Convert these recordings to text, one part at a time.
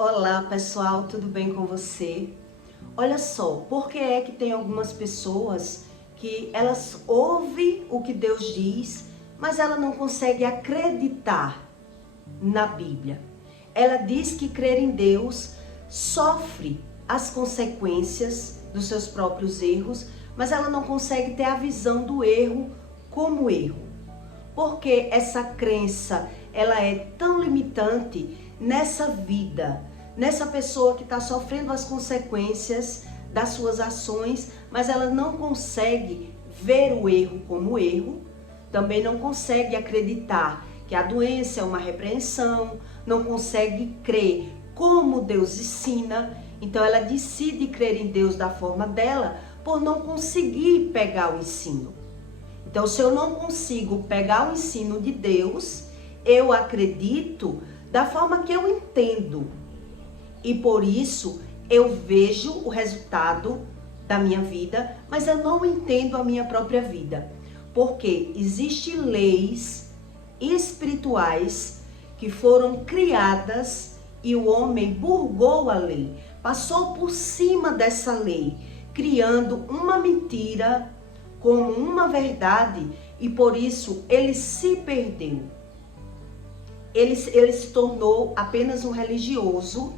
Olá pessoal, tudo bem com você? Olha só, por que é que tem algumas pessoas que elas ouvem o que Deus diz, mas ela não consegue acreditar na Bíblia? Ela diz que crer em Deus sofre as consequências dos seus próprios erros, mas ela não consegue ter a visão do erro como erro. Porque essa crença, ela é tão limitante nessa vida, nessa pessoa que está sofrendo as consequências das suas ações, mas ela não consegue ver o erro como erro, também não consegue acreditar que a doença é uma repreensão, não consegue crer como Deus ensina, então ela decide crer em Deus da forma dela por não conseguir pegar o ensino. Então, se eu não consigo pegar o ensino de Deus, eu acredito da forma que eu entendo. E por isso, eu vejo o resultado da minha vida, mas eu não entendo a minha própria vida. Porque existem leis espirituais que foram criadas e o homem burlou a lei, passou por cima dessa lei, criando uma mentira como uma verdade, e por isso ele se perdeu. Ele se tornou apenas um religioso,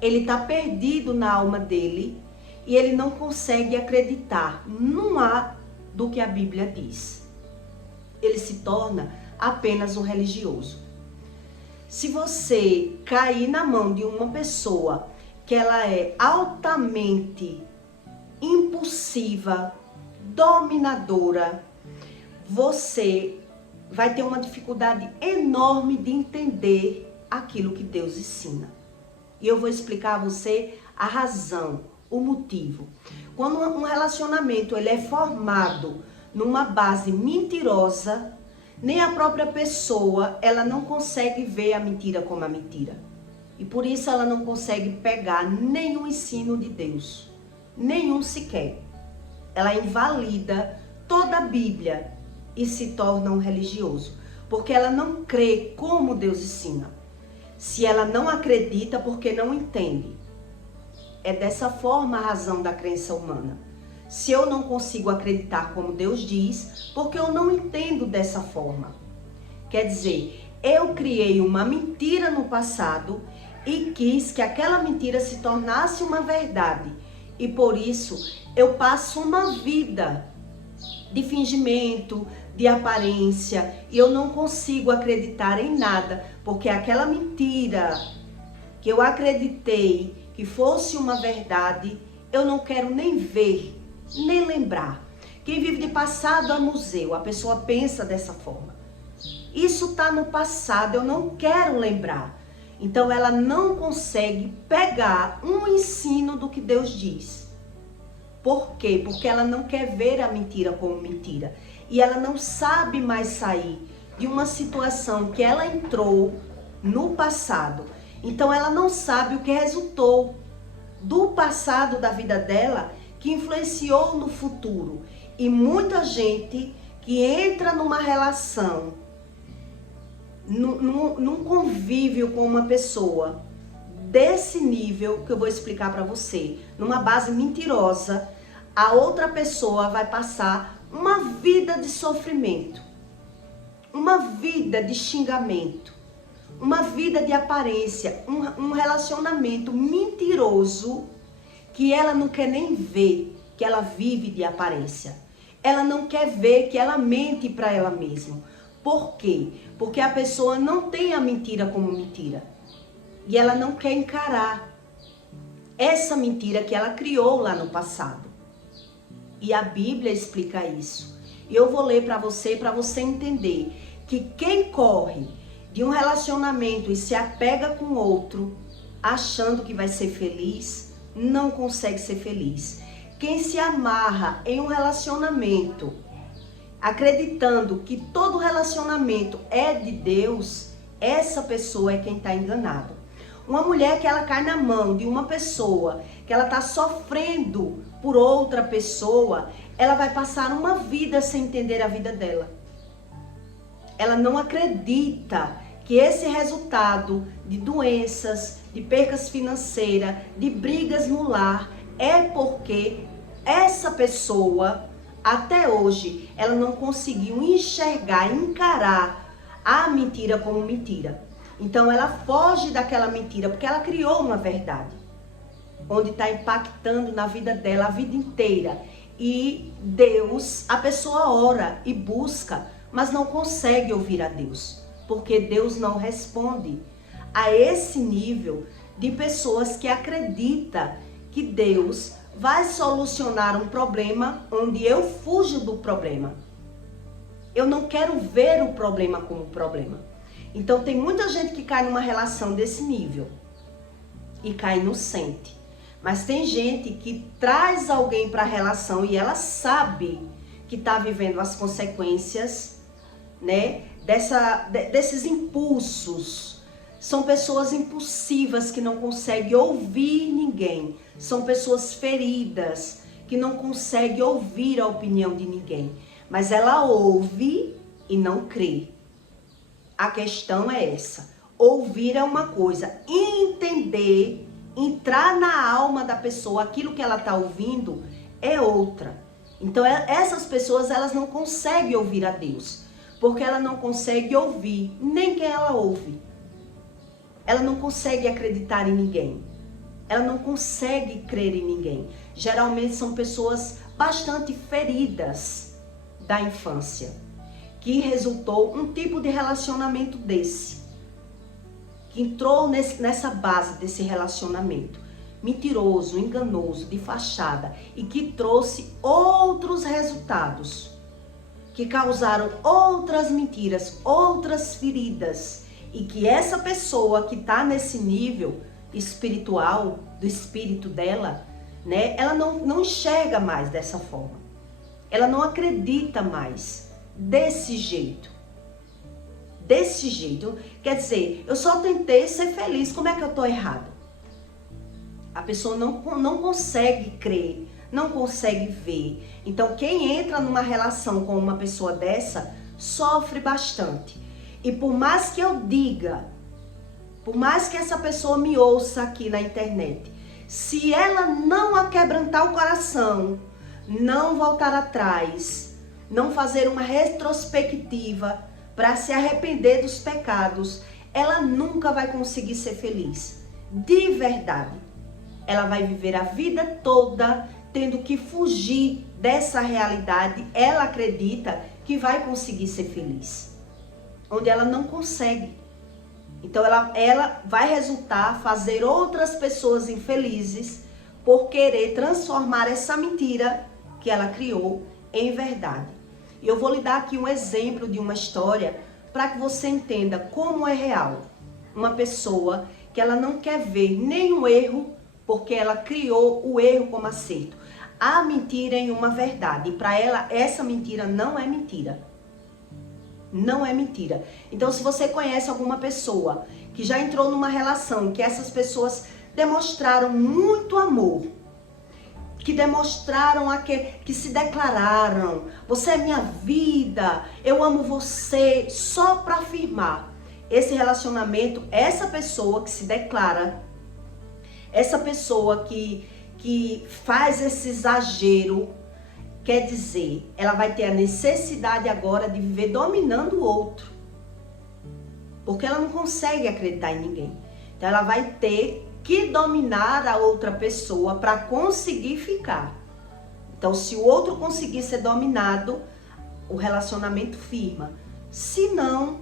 ele está perdido na alma dele e ele não consegue acreditar no A do que a Bíblia diz. Ele se torna apenas um religioso. Se você cair na mão de uma pessoa que ela é altamente impulsiva, dominadora, você vai ter uma dificuldade enorme de entender aquilo que Deus ensina. E eu vou explicar a você a razão, o motivo. Quando um relacionamento ele é formado numa base mentirosa, nem a própria pessoa, ela não consegue ver a mentira como a mentira. E por isso ela não consegue pegar nenhum ensino de Deus, nenhum sequer. Ela invalida toda a Bíblia e se torna um religioso, porque ela não crê como Deus ensina. Se ela não acredita, porque não entende. É dessa forma a razão da crença humana. Se eu não consigo acreditar como Deus diz, porque eu não entendo dessa forma. Quer dizer, eu criei uma mentira no passado e quis que aquela mentira se tornasse uma verdade. E por isso eu passo uma vida de fingimento, de aparência, e eu não consigo acreditar em nada, porque aquela mentira que eu acreditei que fosse uma verdade, eu não quero nem ver, nem lembrar. Quem vive de passado a museu, a pessoa pensa dessa forma. Isso está no passado, eu não quero lembrar. Então ela não consegue pegar um ensino do que Deus diz. Por quê? Porque ela não quer ver a mentira como mentira. E ela não sabe mais sair de uma situação que ela entrou no passado. Então ela não sabe o que resultou do passado da vida dela que influenciou no futuro. E muita gente que entra numa relação, num convívio com uma pessoa desse nível que eu vou explicar para você, numa base mentirosa, a outra pessoa vai passar uma vida de sofrimento, uma vida de xingamento, uma vida de aparência, um relacionamento mentiroso que ela não quer nem ver que ela vive de aparência. Ela não quer ver que ela mente para ela mesma. Por quê? Porque a pessoa não tem a mentira como mentira. E ela não quer encarar essa mentira que ela criou lá no passado. E a Bíblia explica isso. E eu vou ler para você entender que quem corre de um relacionamento e se apega com outro, achando que vai ser feliz, não consegue ser feliz. Quem se amarra em um relacionamento, acreditando que todo relacionamento é de Deus, essa pessoa é quem está enganado. Uma mulher que ela cai na mão de uma pessoa, que ela está sofrendo por outra pessoa, ela vai passar uma vida sem entender a vida dela. Ela não acredita que esse resultado de doenças, de percas financeiras, de brigas no lar, é porque essa pessoa, até hoje, ela não conseguiu enxergar, encarar a mentira como mentira. Então ela foge daquela mentira, porque ela criou uma verdade, onde está impactando na vida dela a vida inteira. E Deus, a pessoa ora e busca, mas não consegue ouvir a Deus, porque Deus não responde a esse nível de pessoas que acreditam que Deus vai solucionar um problema onde eu fujo do problema. Eu não quero ver o problema como problema. Então tem muita gente que cai numa relação desse nível e cai inocente. Mas tem gente que traz alguém para a relação e ela sabe que está vivendo as consequências, né, desses impulsos. São pessoas impulsivas que não conseguem ouvir ninguém. São pessoas feridas que não conseguem ouvir a opinião de ninguém. Mas ela ouve e não crê. A questão é essa. Ouvir é uma coisa, entender, entrar na alma da pessoa, aquilo que ela está ouvindo, é outra. Então essas pessoas, elas não conseguem ouvir a Deus, porque ela não consegue ouvir nem quem ela ouve. Ela não consegue acreditar em ninguém. Ela não consegue crer em ninguém. Geralmente são pessoas bastante feridas da infância, que resultou um tipo de relacionamento desse, que entrou nessa base desse relacionamento mentiroso, enganoso, de fachada, e que trouxe outros resultados, que causaram outras mentiras, outras feridas, e que essa pessoa que está nesse nível espiritual, do espírito dela, né, ela não enxerga mais dessa forma. Ela não acredita mais desse jeito. Desse jeito. Quer dizer, eu só tentei ser feliz, como é que eu tô errado? A pessoa não consegue crer, não consegue ver. Então, quem entra numa relação com uma pessoa dessa, sofre bastante. E por mais que eu diga, por mais que essa pessoa me ouça aqui na internet, se ela não aquebrantar o coração, não voltar atrás, não fazer uma retrospectiva para se arrepender dos pecados, ela nunca vai conseguir ser feliz. De verdade. Ela vai viver a vida toda tendo que fugir dessa realidade. Ela acredita que vai conseguir ser feliz, onde ela não consegue. Então ela vai resultar fazer outras pessoas infelizes por querer transformar essa mentira que ela criou em verdade. E eu vou lhe dar aqui um exemplo de uma história para que você entenda como é real. Uma pessoa que ela não quer ver nenhum erro, porque ela criou o erro como acerto. A mentira em uma verdade. E para ela, essa mentira não é mentira. Não é mentira. Então, se você conhece alguma pessoa que já entrou numa relação, que essas pessoas demonstraram muito amor, que demonstraram que se declararam, você é minha vida, eu amo você, só para afirmar esse relacionamento, essa pessoa que se declara, essa pessoa que faz esse exagero, quer dizer, ela vai ter a necessidade agora de viver dominando o outro. Porque ela não consegue acreditar em ninguém. Então ela vai ter que dominar a outra pessoa para conseguir ficar. Então se o outro conseguir ser dominado, o relacionamento firma. Se não,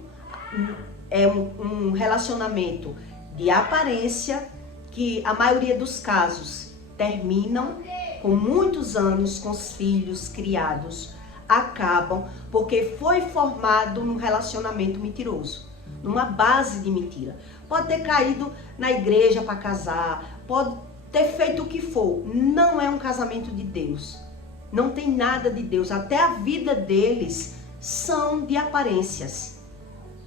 é um relacionamento de aparência, que a maioria dos casos terminam com muitos anos, com os filhos criados, acabam porque foi formado num relacionamento mentiroso, numa base de mentira. Pode ter caído na igreja para casar, pode ter feito o que for, não é um casamento de Deus, não tem nada de Deus. Até a vida deles são de aparências,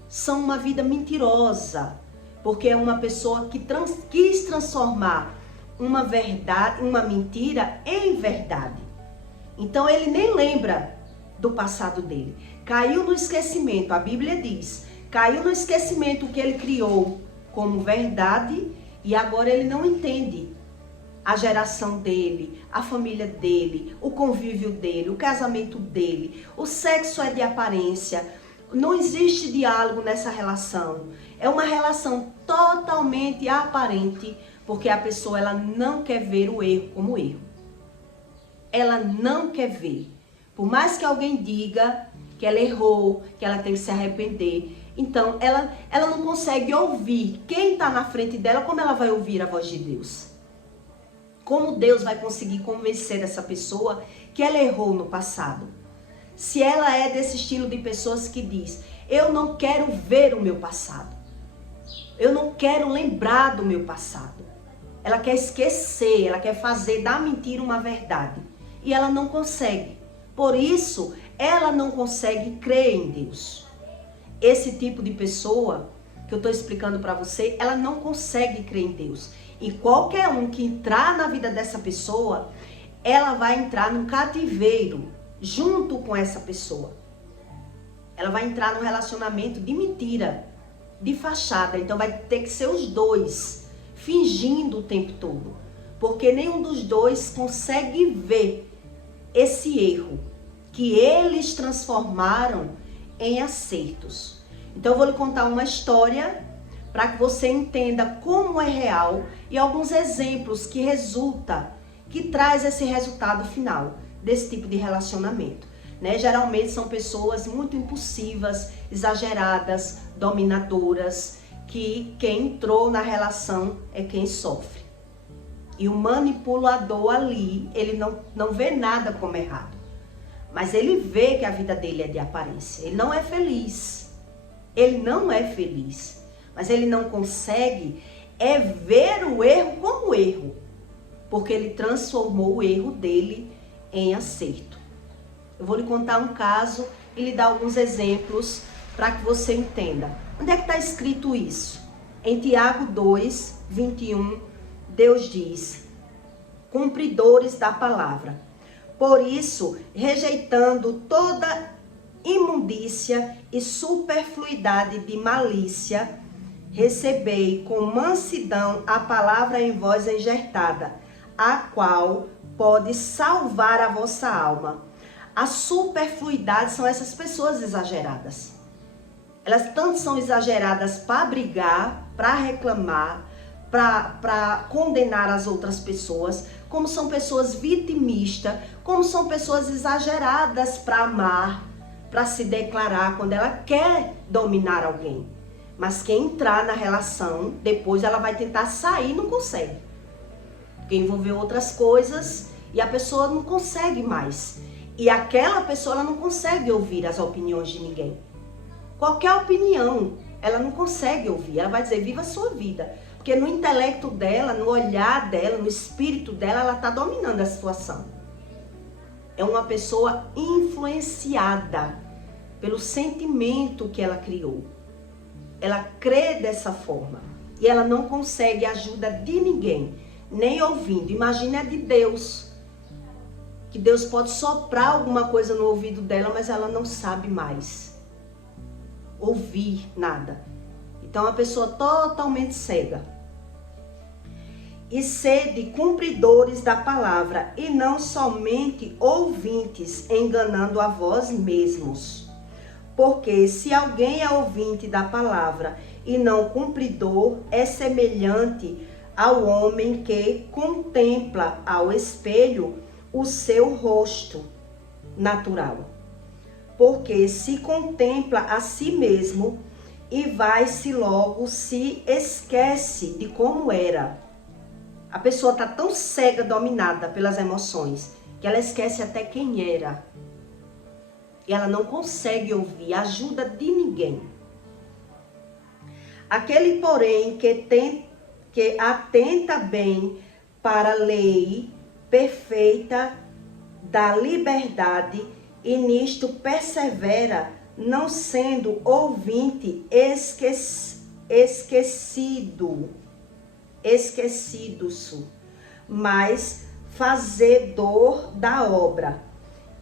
são uma vida mentirosa, porque é uma pessoa que quis transformar uma verdade, uma mentira em verdade. Então ele nem lembra do passado dele. Caiu no esquecimento. A Bíblia diz caiu no esquecimento o que ele criou como verdade e agora ele não entende a geração dele, a família dele, o convívio dele, o casamento dele. O sexo é de aparência, não existe diálogo nessa relação. É uma relação totalmente aparente, porque a pessoa ela não quer ver o erro como erro. Ela não quer ver. Por mais que alguém diga que ela errou, que ela tem que se arrepender, então ela não consegue ouvir quem está na frente dela, como ela vai ouvir a voz de Deus. Como Deus vai conseguir convencer essa pessoa que ela errou no passado? Se ela é desse estilo de pessoas que diz, eu não quero ver o meu passado. Eu não quero lembrar do meu passado. Ela quer esquecer, ela quer fazer da mentira uma verdade. E ela não consegue. Por isso, ela não consegue crer em Deus. Esse tipo de pessoa que eu estou explicando para você, ela não consegue crer em Deus. E qualquer um que entrar na vida dessa pessoa, ela vai entrar num cativeiro junto com essa pessoa. Ela vai entrar num relacionamento de mentira, de fachada. Então vai ter que ser os dois, fingindo o tempo todo. Porque nenhum dos dois consegue ver esse erro que eles transformaram em acertos. Então eu vou lhe contar uma história para que você entenda como é real e alguns exemplos que traz esse resultado final desse tipo de relacionamento, né? Geralmente são pessoas muito impulsivas, exageradas, dominadoras, que quem entrou na relação é quem sofre. E o manipulador ali, ele não vê nada como errado, mas ele vê que a vida dele é de aparência, ele não é feliz, mas ele não consegue ver o erro como erro, porque ele transformou o erro dele em acerto. Eu vou lhe contar um caso e lhe dar alguns exemplos para que você entenda. Onde é que está escrito isso? Em Tiago 2, 21, Deus diz, cumpridores da palavra. Por isso, rejeitando toda imundícia e superfluidade de malícia, recebei com mansidão a palavra em vós enjertada, a qual pode salvar a vossa alma. A superfluidade são essas pessoas exageradas. Elas tanto são exageradas para brigar, para reclamar, para condenar as outras pessoas, como são pessoas vitimistas, como são pessoas exageradas para amar, para se declarar quando ela quer dominar alguém. Mas quem entrar na relação, depois ela vai tentar sair e não consegue. Porque envolveu outras coisas e a pessoa não consegue mais. E aquela pessoa ela não consegue ouvir as opiniões de ninguém. Qualquer opinião, ela não consegue ouvir. Ela vai dizer, viva a sua vida. Porque no intelecto dela, no olhar dela, no espírito dela, ela está dominando a situação. É uma pessoa influenciada pelo sentimento que ela criou. Ela crê dessa forma. E ela não consegue ajuda de ninguém, nem ouvindo. Imagina a de Deus. Que Deus pode soprar alguma coisa no ouvido dela, mas ela não sabe mais ouvir nada. Então, é uma pessoa totalmente cega. E sede cumpridores da palavra, e não somente ouvintes, enganando a vós mesmos. Porque se alguém é ouvinte da palavra e não cumpridor, é semelhante ao homem que contempla ao espelho o seu rosto natural. Porque se contempla a si mesmo e vai-se logo, se esquece de como era. A pessoa está tão cega, dominada pelas emoções, que ela esquece até quem era. E ela não consegue ouvir ajuda de ninguém. Aquele, porém, que atenta bem para a lei perfeita da liberdade e nisto persevera, não sendo ouvinte esquecido-se, mas fazedor da obra.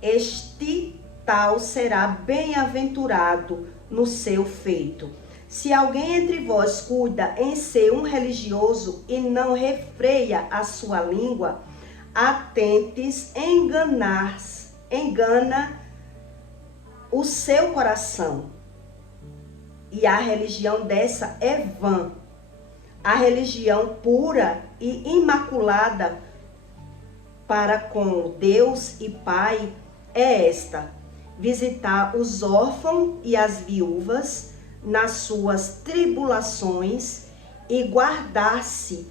Este tal será bem-aventurado no seu feito. Se alguém entre vós cuida em ser um religioso e não refreia a sua língua, atentes engana o seu coração. E a religião dessa é vã. A religião pura e imaculada para com Deus e Pai é esta: visitar os órfãos e as viúvas nas suas tribulações e guardar-se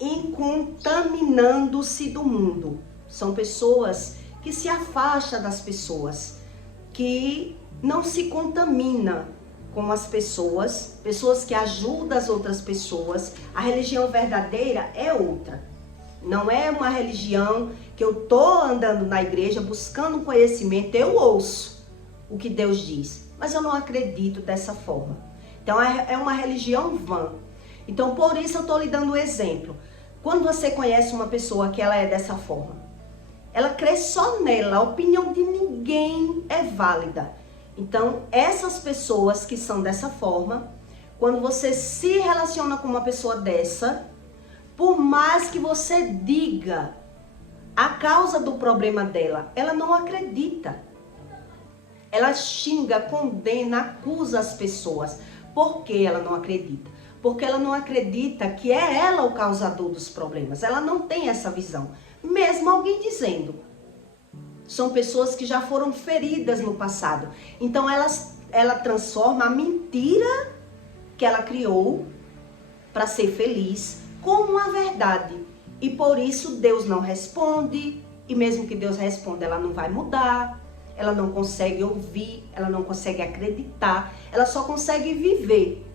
incontaminando-se do mundo. São pessoas que se afastam das pessoas, que não se contamina com as pessoas que ajudam as outras pessoas. A religião verdadeira é outra. Não é uma religião que eu tô andando na igreja buscando conhecimento, eu ouço o que Deus diz, mas eu não acredito dessa forma. Então é uma religião vã. Então por isso eu tô lhe dando um exemplo. Quando você conhece uma pessoa que ela é dessa forma, ela crê só nela, a opinião de ninguém é válida. Então essas pessoas que são dessa forma, quando você se relaciona com uma pessoa dessa, por mais que você diga a causa do problema dela, ela não acredita. Ela xinga, condena, acusa as pessoas. Por que ela não acredita? Porque ela não acredita que é ela o causador dos problemas. Ela não tem essa visão. Mesmo alguém dizendo. São pessoas que já foram feridas no passado. Então ela transforma a mentira que ela criou para ser feliz como a verdade. E por isso Deus não responde. E mesmo que Deus responda, ela não vai mudar. Ela não consegue ouvir, ela não consegue acreditar, ela só consegue viver.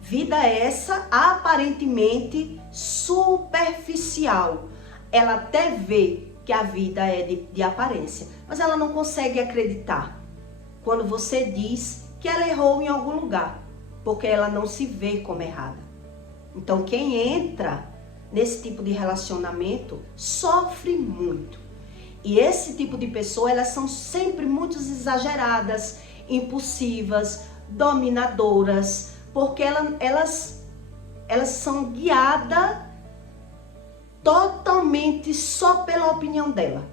Vida essa aparentemente superficial. Ela até vê que a vida é de aparência, mas ela não consegue acreditar quando você diz que ela errou em algum lugar, porque ela não se vê como errada. Então quem entra nesse tipo de relacionamento sofre muito. E esse tipo de pessoa, elas são sempre muito exageradas, impulsivas, dominadoras, porque elas são guiadas totalmente só pela opinião dela.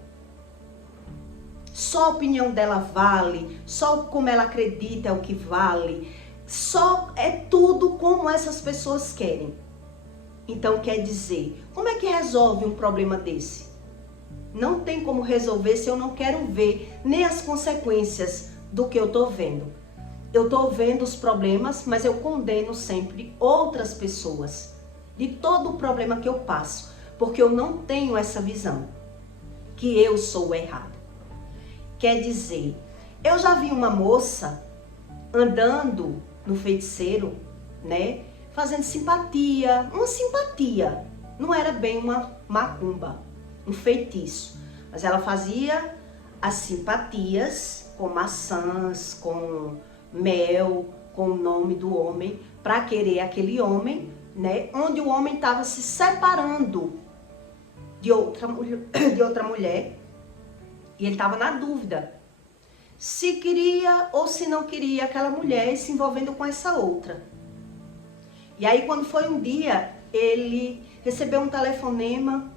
Só a opinião dela vale, só como ela acredita é o que vale, só é tudo como essas pessoas querem. Então quer dizer, como é que resolve um problema desse? Não tem como resolver se eu não quero ver nem as consequências do que eu tô vendo. Eu tô vendo os problemas, mas eu condeno sempre outras pessoas de todo o problema que eu passo, porque eu não tenho essa visão que eu sou o errado. Quer dizer, eu já vi uma moça andando no feiticeiro, né, fazendo simpatia, uma simpatia, não era bem uma macumba, um feitiço, mas ela fazia as simpatias com maçãs, com mel, com o nome do homem, para querer aquele homem, né? Onde o homem estava se separando de outra mulher e ele estava na dúvida se queria ou se não queria aquela mulher e se envolvendo com essa outra. E aí quando foi um dia, ele recebeu um telefonema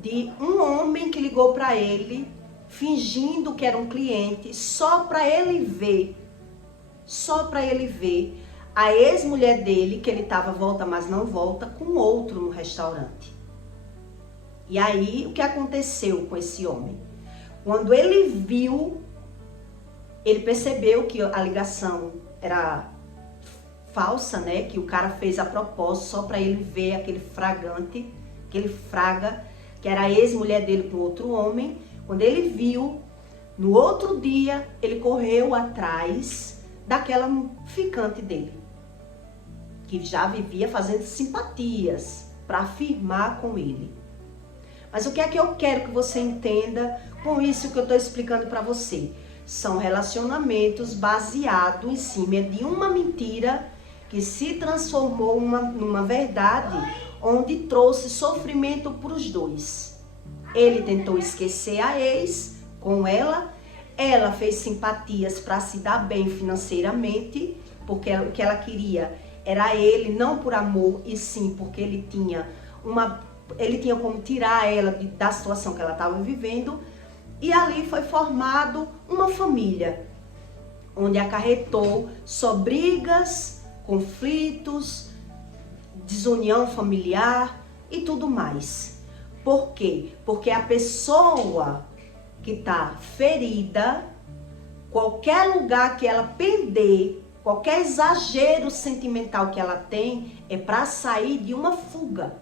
de um homem que ligou para ele, fingindo que era um cliente, só para ele ver a ex-mulher dele, que ele estava volta, mas não volta, com outro no restaurante. E aí, o que aconteceu com esse homem? Quando ele viu, ele percebeu que a ligação era falsa, né? Que o cara fez a propósito só para ele ver aquele fragante, aquele fraga, que era a ex-mulher dele com outro homem. Quando ele viu, no outro dia, ele correu atrás daquela ficante dele, que já vivia fazendo simpatias para afirmar com ele. Mas o que é que eu quero que você entenda com isso que eu estou explicando para você? São relacionamentos baseados em cima de uma mentira que se transformou numa verdade, onde trouxe sofrimento para os dois. Ele tentou esquecer a ex com ela, Ela fez simpatias para se dar bem financeiramente, porque o que ela queria era ele, não por amor, e sim porque ele tinha como tirar ela da situação que ela estava vivendo. E ali foi formado uma família, onde acarretou só brigas, conflitos, desunião familiar e tudo mais. Por quê? Porque a pessoa que está ferida, qualquer lugar que ela pender, qualquer exagero sentimental que ela tem, é para sair de uma fuga.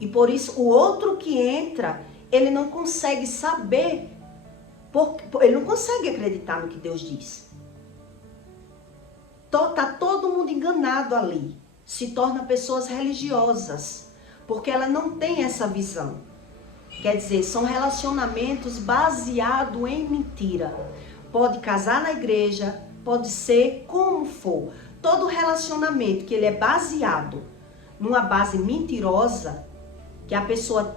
E por isso o outro que entra, ele não consegue saber, ele não consegue acreditar no que Deus diz. Tá todo mundo enganado ali. Se torna pessoas religiosas, porque ela não tem essa visão. Quer dizer, são relacionamentos baseados em mentira. Pode casar na igreja, pode ser como for. Todo relacionamento que ele é baseado numa base mentirosa, que a pessoa,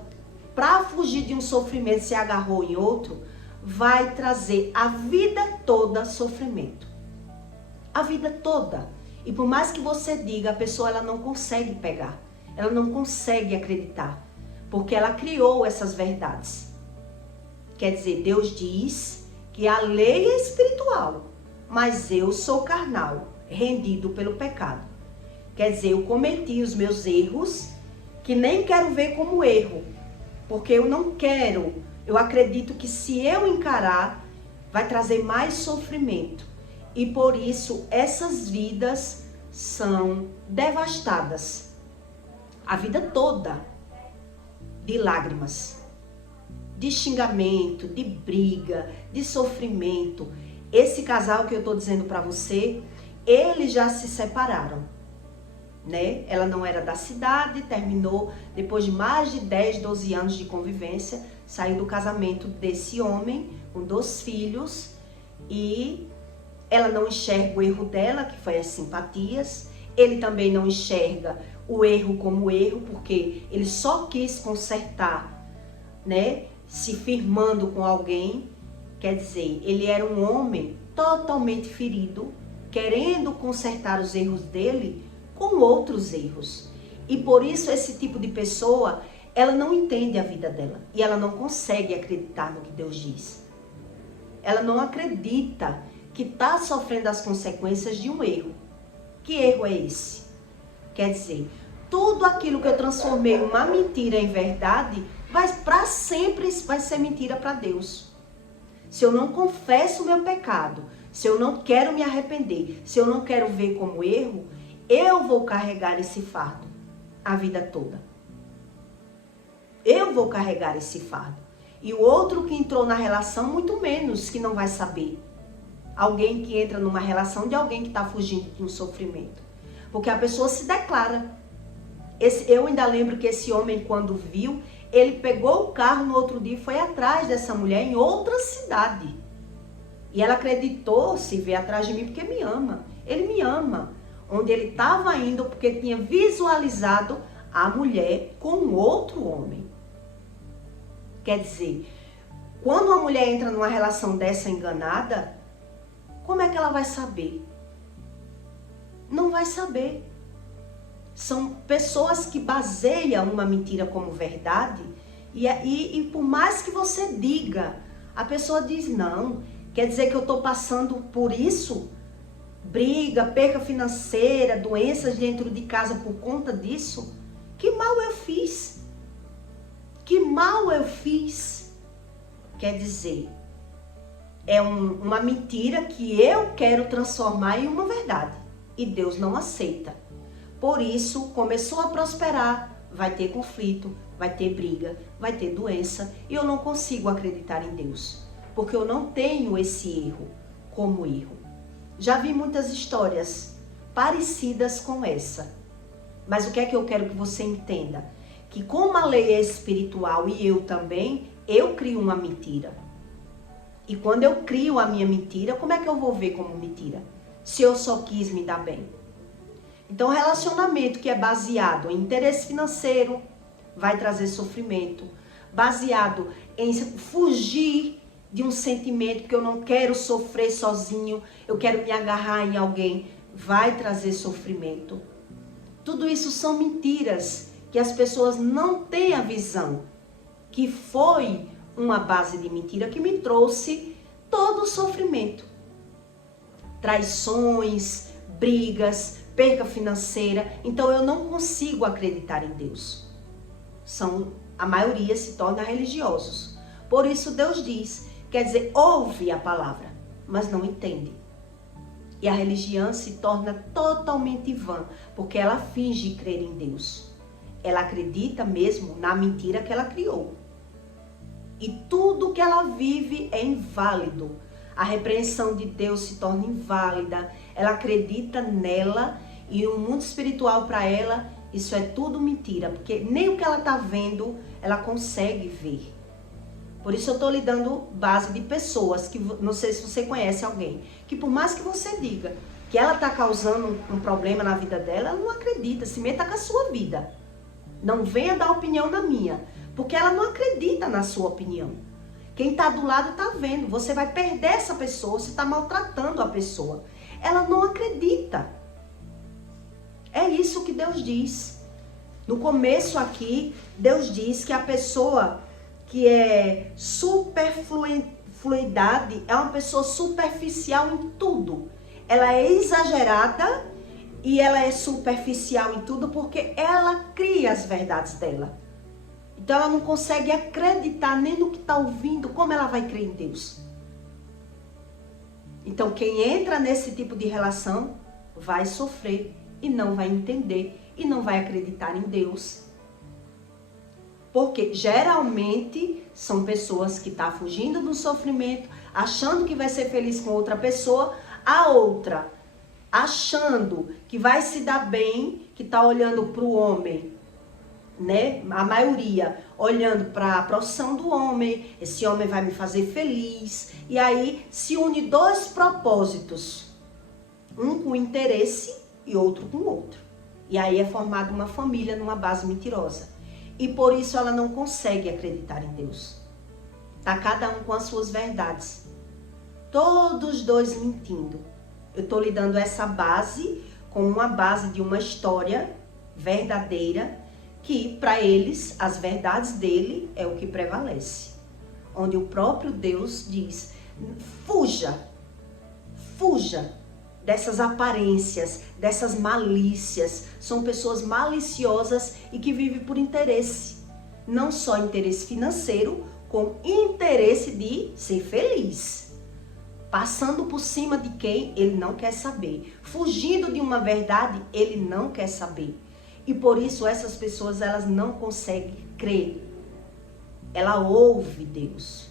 para fugir de um sofrimento, se agarrou em outro, vai trazer a vida toda sofrimento. A vida toda. E por mais que você diga, a pessoa ela não consegue pegar. Ela não consegue acreditar. Porque ela criou essas verdades. Quer dizer, Deus diz que a lei é espiritual, mas eu sou carnal, rendido pelo pecado. Quer dizer, eu cometi os meus erros, que nem quero ver como erro. Porque eu não quero, eu acredito que se eu encarar, vai trazer mais sofrimento. E por isso, essas vidas são devastadas. A vida toda. De lágrimas, de xingamento, de briga, de sofrimento. Esse casal que eu tô dizendo para você, eles já se separaram, né? Ela não era da cidade, terminou depois de mais de 10, 12 anos de convivência, saiu do casamento desse homem com 2 filhos e ela não enxerga o erro dela, que foi as simpatias. Ele também não enxerga o erro como erro, porque ele só quis consertar, né? Se firmando com alguém. Quer dizer, ele era um homem totalmente ferido, querendo consertar os erros dele com outros erros. E por isso esse tipo de pessoa, ela não entende a vida dela. E ela não consegue acreditar no que Deus diz. Ela não acredita que está sofrendo as consequências de um erro. Que erro é esse? Quer dizer, tudo aquilo que eu transformei uma mentira em verdade, para sempre vai ser mentira para Deus. Se eu não confesso o meu pecado, se eu não quero me arrepender, se eu não quero ver como erro, eu vou carregar esse fardo a vida toda. Eu vou carregar esse fardo. E o outro que entrou na relação, muito menos, que não vai saber. Alguém que entra numa relação de alguém que está fugindo de um sofrimento. Porque a pessoa se declara. Eu ainda lembro que esse homem, quando viu, ele pegou o carro no outro dia e foi atrás dessa mulher em outra cidade. E ela acreditou, se veio atrás de mim porque me ama. Ele me ama. Onde ele estava indo porque tinha visualizado a mulher com outro homem. Quer dizer, quando uma mulher entra numa relação dessa enganada, como é que ela vai saber? Não vai saber. São pessoas que baseiam uma mentira como verdade e por mais que você diga, a pessoa diz não. Quer dizer que eu estou passando por isso? Briga, perca financeira, doenças dentro de casa por conta disso? Que mal eu fiz? Que mal eu fiz? Quer dizer, é uma mentira que eu quero transformar em uma verdade. E Deus não aceita. Por isso, começou a prosperar, vai ter conflito, vai ter briga, vai ter doença. E eu não consigo acreditar em Deus. Porque eu não tenho esse erro como erro. Já vi muitas histórias parecidas com essa. Mas o que é que eu quero que você entenda? Que como a lei é espiritual e eu também, eu crio uma mentira. E quando eu crio a minha mentira, como é que eu vou ver como mentira? Se eu só quis me dar bem. Então, relacionamento que é baseado em interesse financeiro vai trazer sofrimento. Baseado em fugir de um sentimento que eu não quero sofrer sozinho, eu quero me agarrar em alguém, vai trazer sofrimento. Tudo isso são mentiras que as pessoas não têm a visão, que foi uma base de mentira que me trouxe todo o sofrimento. Traições, brigas, perca financeira. Então eu não consigo acreditar em Deus. A maioria se torna religiosos. Por isso Deus diz, quer dizer, ouve a palavra, mas não entende. E a religião se torna totalmente vã, porque ela finge crer em Deus. Ela acredita mesmo na mentira que ela criou. E tudo que ela vive é inválido. A repreensão de Deus se torna inválida. Ela acredita nela e o mundo espiritual para ela, isso é tudo mentira, porque nem o que ela está vendo, ela consegue ver. Por isso eu estou lhe dando base de pessoas que, não sei se você conhece alguém, que por mais que você diga que ela está causando um problema na vida dela, ela não acredita, se meta com a sua vida. Não venha dar opinião na minha, porque ela não acredita na sua opinião. Quem está do lado está vendo, você vai perder essa pessoa, você está maltratando a pessoa. Ela não acredita. É isso que Deus diz. No começo aqui, Deus diz que a pessoa que é superfluidade é uma pessoa superficial em tudo. Ela é exagerada e ela é superficial em tudo porque ela cria as verdades dela. Então ela não consegue acreditar nem no que está ouvindo, como ela vai crer em Deus. Então quem entra nesse tipo de relação vai sofrer e não vai entender e não vai acreditar em Deus. Porque geralmente são pessoas que estão fugindo do sofrimento, achando que vai ser feliz com outra pessoa, a outra achando que vai se dar bem, que está olhando para o homem, né? A maioria olhando para a profissão do homem, esse homem vai me fazer feliz. E aí se une dois propósitos, um com interesse e outro com outro. E aí é formada uma família numa base mentirosa. E por isso ela não consegue acreditar em Deus. Tá cada um com as suas verdades. Todos dois mentindo. Eu estou lhe dando essa base como uma base de uma história verdadeira que para eles, as verdades dele é o que prevalece. Onde o próprio Deus diz, fuja dessas aparências, dessas malícias. São pessoas maliciosas e que vivem por interesse. Não só interesse financeiro, como interesse de ser feliz. Passando por cima de quem ele não quer saber. Fugindo de uma verdade, ele não quer saber. E por isso essas pessoas, elas não conseguem crer. Ela ouve Deus,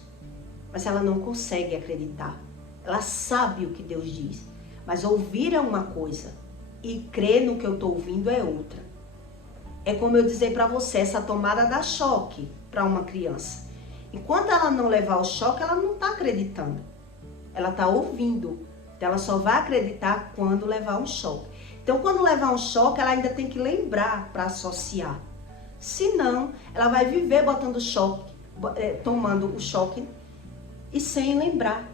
mas ela não consegue acreditar. Ela sabe o que Deus diz. Mas ouvir é uma coisa e crer no que eu estou ouvindo é outra. É como eu dizer para você, essa tomada dá choque para uma criança. Enquanto ela não levar o choque, ela não está acreditando. Ela está ouvindo. Então ela só vai acreditar quando levar um choque. Então quando levar um choque, ela ainda tem que lembrar para associar. Senão, ela vai viver botando choque, tomando o choque e sem lembrar.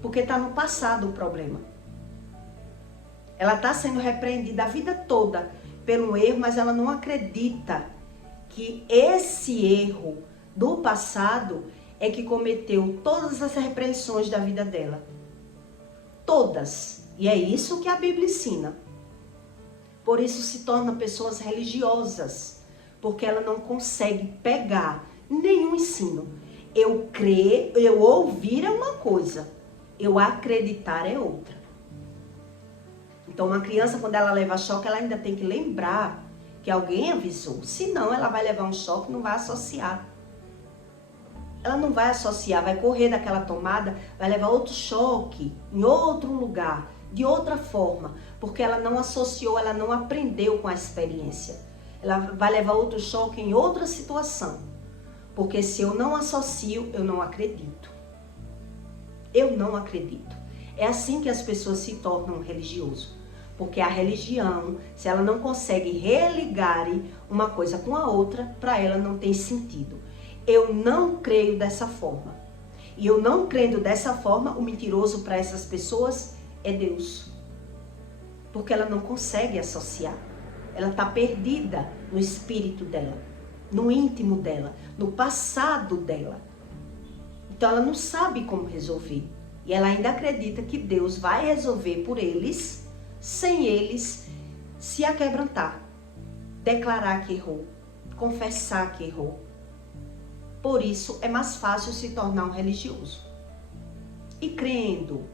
Porque está no passado o problema. Ela está sendo repreendida a vida toda pelo erro, mas ela não acredita que esse erro do passado é que cometeu todas as repreensões da vida dela. Todas. E é isso que a Bíblia ensina. Por isso se tornam pessoas religiosas, porque ela não consegue pegar nenhum ensino. Eu crer, eu ouvir é uma coisa, eu acreditar é outra. Então uma criança, quando ela leva choque, ela ainda tem que lembrar que alguém avisou. Senão ela vai levar um choque e não vai associar. Ela não vai associar, vai correr daquela tomada, vai levar outro choque em outro lugar, de outra forma, porque ela não associou, ela não aprendeu com a experiência. Ela vai levar outro choque em outra situação, porque se eu não associo, eu não acredito. Eu não acredito. É assim que as pessoas se tornam religiosos, porque a religião, se ela não consegue religar uma coisa com a outra, para ela não tem sentido. Eu não creio dessa forma. E eu não crendo dessa forma, o mentiroso para essas pessoas é Deus. Porque ela não consegue associar. Ela está perdida no espírito dela, no íntimo dela, no passado dela. Então ela não sabe como resolver. E ela ainda acredita que Deus vai resolver por eles, sem eles se aquebrantar, declarar que errou, confessar que errou. Por isso é mais fácil se tornar um religioso. E crendo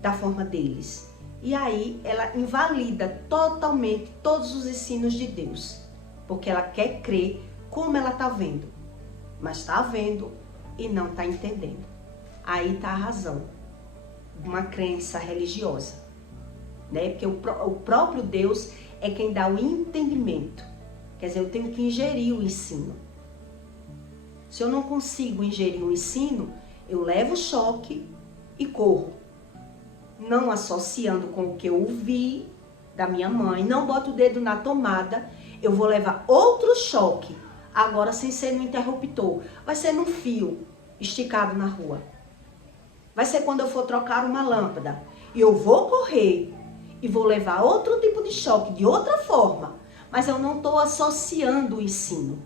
da forma deles. E aí ela invalida totalmente todos os ensinos de Deus. Porque ela quer crer como ela está vendo. Mas está vendo e não está entendendo. Aí está a razão de uma crença religiosa. Né? Porque o próprio Deus é quem dá o entendimento. Quer dizer, eu tenho que ingerir o ensino. Se eu não consigo ingerir o ensino, eu levo choque e corro. Não associando com o que eu ouvi da minha mãe, não boto o dedo na tomada, eu vou levar outro choque, agora sem ser no interruptor. Vai ser no fio esticado na rua. Vai ser quando eu for trocar uma lâmpada. E eu vou correr e vou levar outro tipo de choque, de outra forma. Mas eu não estou associando o ensino.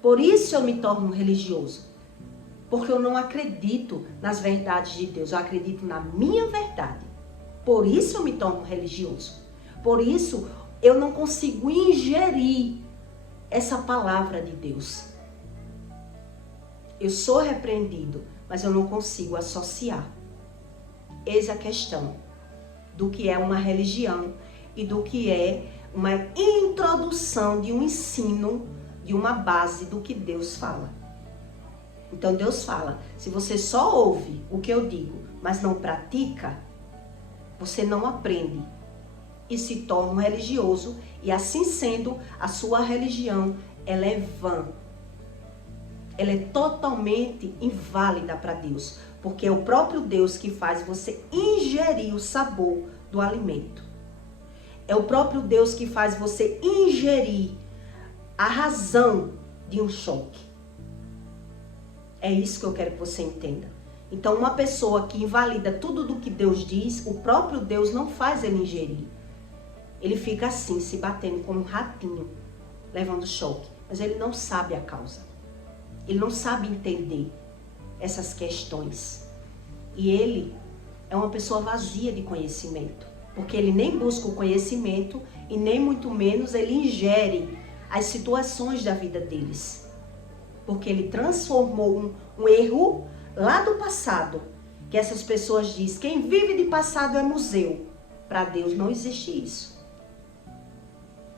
Por isso eu me torno religioso. Porque eu não acredito nas verdades de Deus. Eu acredito na minha verdade. Por isso eu me torno religioso. Por isso eu não consigo ingerir essa palavra de Deus. Eu sou repreendido, mas eu não consigo associar. Eis a questão do que é uma religião e do que é uma introdução de um ensino, de uma base do que Deus fala. Então Deus fala, se você só ouve o que eu digo, mas não pratica, você não aprende e se torna um religioso, e assim sendo, a sua religião, ela é vã. Ela é totalmente inválida para Deus, porque é o próprio Deus que faz você ingerir o sabor do alimento. É o próprio Deus que faz você ingerir a razão de um choque. É isso que eu quero que você entenda. Então, uma pessoa que invalida tudo do que Deus diz, o próprio Deus não faz ele ingerir. Ele fica assim, se batendo como um ratinho, levando choque. Mas ele não sabe a causa. Ele não sabe entender essas questões. E ele é uma pessoa vazia de conhecimento. Porque ele nem busca o conhecimento e nem muito menos ele ingere as situações da vida deles. Porque ele transformou um erro lá do passado. Que essas pessoas dizem, quem vive de passado é museu. Para Deus não existe isso.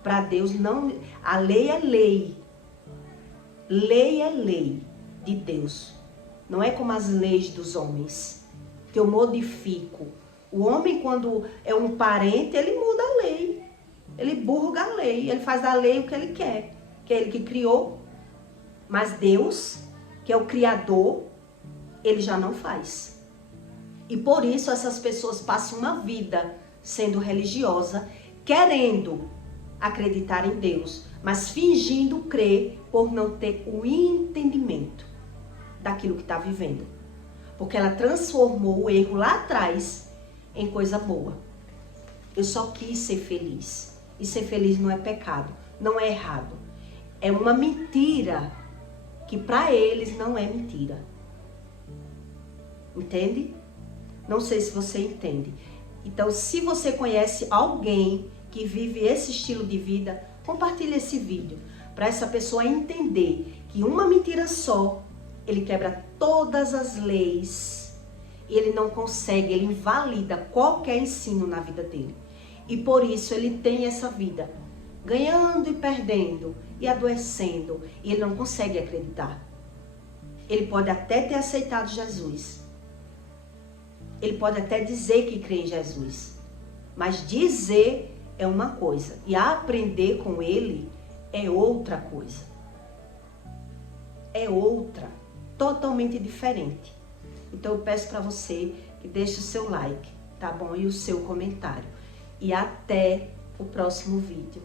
Para Deus não... A lei é lei. Lei é lei de Deus. Não é como as leis dos homens, que eu modifico. O homem, quando é um parente, ele muda a lei. Ele burga a lei. Ele faz da lei o que ele quer. Que é ele que criou. Mas Deus, que é o Criador, ele já não faz. E por isso essas pessoas passam uma vida sendo religiosa, querendo acreditar em Deus, mas fingindo crer por não ter o entendimento daquilo que está vivendo. Porque ela transformou o erro lá atrás em coisa boa. Eu só quis ser feliz. E ser feliz não é pecado, não é errado. É uma mentira que para eles não é mentira. Entende? Não sei se você entende. Então, se você conhece alguém que vive esse estilo de vida, compartilhe esse vídeo para essa pessoa entender que uma mentira só, ele quebra todas as leis e ele não consegue, ele invalida qualquer ensino na vida dele. E por isso ele tem essa vida, ganhando e perdendo e adoecendo, e ele não consegue acreditar. Ele pode até ter aceitado Jesus. Ele pode até dizer que crê em Jesus. Mas dizer é uma coisa. E aprender com ele é outra coisa. É outra. Totalmente diferente. Então eu peço para você que deixe o seu like, tá bom? E o seu comentário. E até o próximo vídeo.